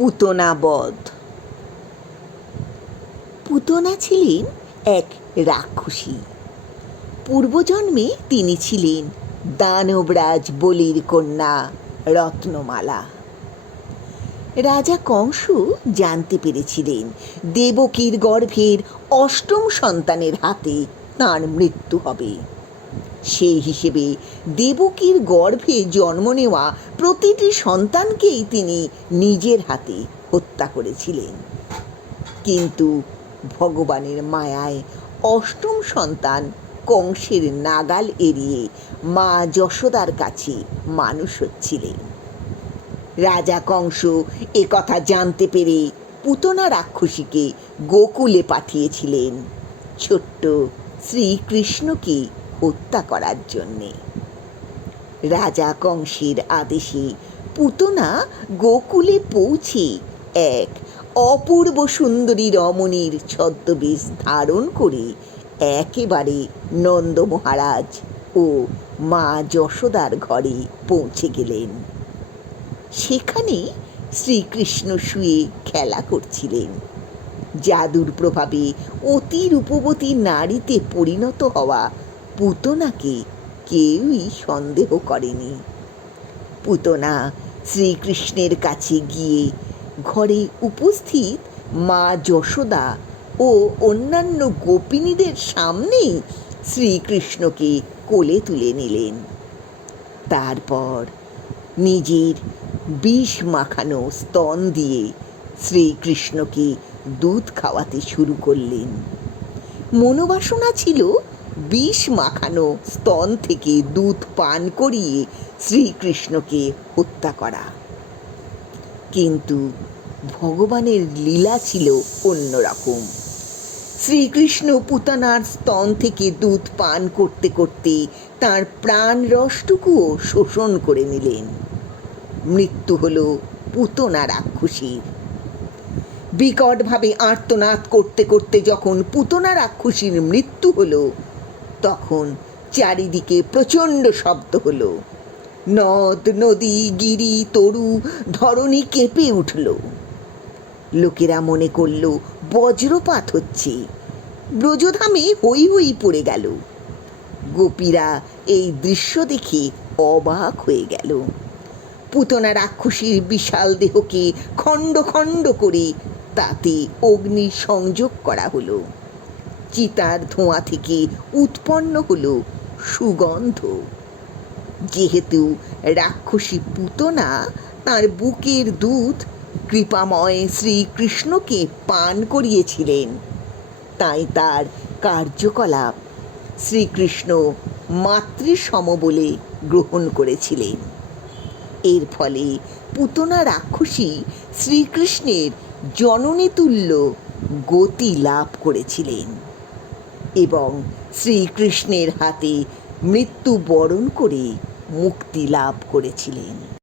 পুতনা বধ। পুতনা ছিলেন এক রাক্ষসী। পূর্বজন্মে তিনি ছিলেন দানবরাজ বলির কন্যা রত্নমালা। রাজা কংস জানতে পেরেছিলেন দেবকীর গর্ভের অষ্টম সন্তানের হাতে তাঁর মৃত্যু হবে। সেই হিসেবে দেবকীর গর্ভে জন্ম নেওয়া প্রতিটি সন্তানকেই তিনি নিজের হাতে হত্যা করেছিলেন। কিন্তু ভগবানের মায়ায় অষ্টম সন্তান কংসের নাগাল এড়িয়ে মা যশোদার কাছে মানুষ হচ্ছিলেন। রাজা কংস কথা জানতে পেরে পুতনা রাক্ষসীকে গোকুলে পাঠিয়েছিলেন ছোট্ট শ্রীকৃষ্ণকে হত্যা করার জন্যে। রাজা কংসের আদেশে পুতনা গোকুলে পৌঁছে এক অপূর্ব সুন্দরী রমণীর ছদ্মবেশ ধারণ করে একেবারে নন্দ মহারাজ ও মা যশোদার ঘরে পৌঁছে গেলেন। সেখানে শ্রীকৃষ্ণ শুয়ে খেলা করছিলেন। জাদুর প্রভাবে অতি রূপবতী নারীতে পরিণত হওয়া পুতনাকে কেউই সন্দেহ করেনি। পুতনা শ্রীকৃষ্ণের কাছে গিয়ে ঘরে উপস্থিত মা যশোদা ও অন্যান্য গোপিনীদের সামনে শ্রীকৃষ্ণকে কোলে তুলে নিলেন। তারপর নিজের বিষ মাখানো স্তন দিয়ে শ্রীকৃষ্ণকে দুধ খাওয়াতে শুরু করলেন। মনোবাসনা ছিল বিষ মাখানো স্তন থেকে দুধ পান করিয়ে শ্রীকৃষ্ণকে হত্যা করা। কিন্তু ভগবানের লীলা ছিল অন্যরকম। শ্রীকৃষ্ণ পুতনার স্তন থেকে দুধ পান করতে করতে তাঁর প্রাণ রসটুকুও শোষণ করে নিলেন। মৃত্যু হল পুতনা রাক্ষসীর। বিকটভাবে আর্তনাদ করতে করতে যখন পুতনা রাক্ষসীর মৃত্যু হলো, তখন চারিদিকে প্রচণ্ড শব্দ হলো। নদ নদী গিরি তরু ধরণী কেঁপে উঠল। লোকেরা মনে করল বজ্রপাত হচ্ছে। ব্রজধামে হই হই পড়ে গেল। গোপীরা এই দৃশ্য দেখে অবাক হয়ে গেল। পুতনা রাক্ষসীর বিশাল দেহকে খণ্ড খণ্ড করে তাতে অগ্নি সংযোগ করা হলো। চিতার ধোঁয়া থেকে উৎপন্ন হলো সুগন্ধ। যেহেতু রাক্ষসী পুতনা তার বুকের দুধ কৃপাময় শ্রীকৃষ্ণকে পান করিয়েছিলেন, তাই তার কার্যকলাপ শ্রীকৃষ্ণ মাতৃসম বলে গ্রহণ করেছিলেন। এর ফলে পুতনা রাক্ষসী শ্রীকৃষ্ণের জননীতুল্য গতি লাভ করেছিলেন এবং শ্রীকৃষ্ণের হাতে মৃত্যুবরণ করে মুক্তি লাভ করেছিলেন।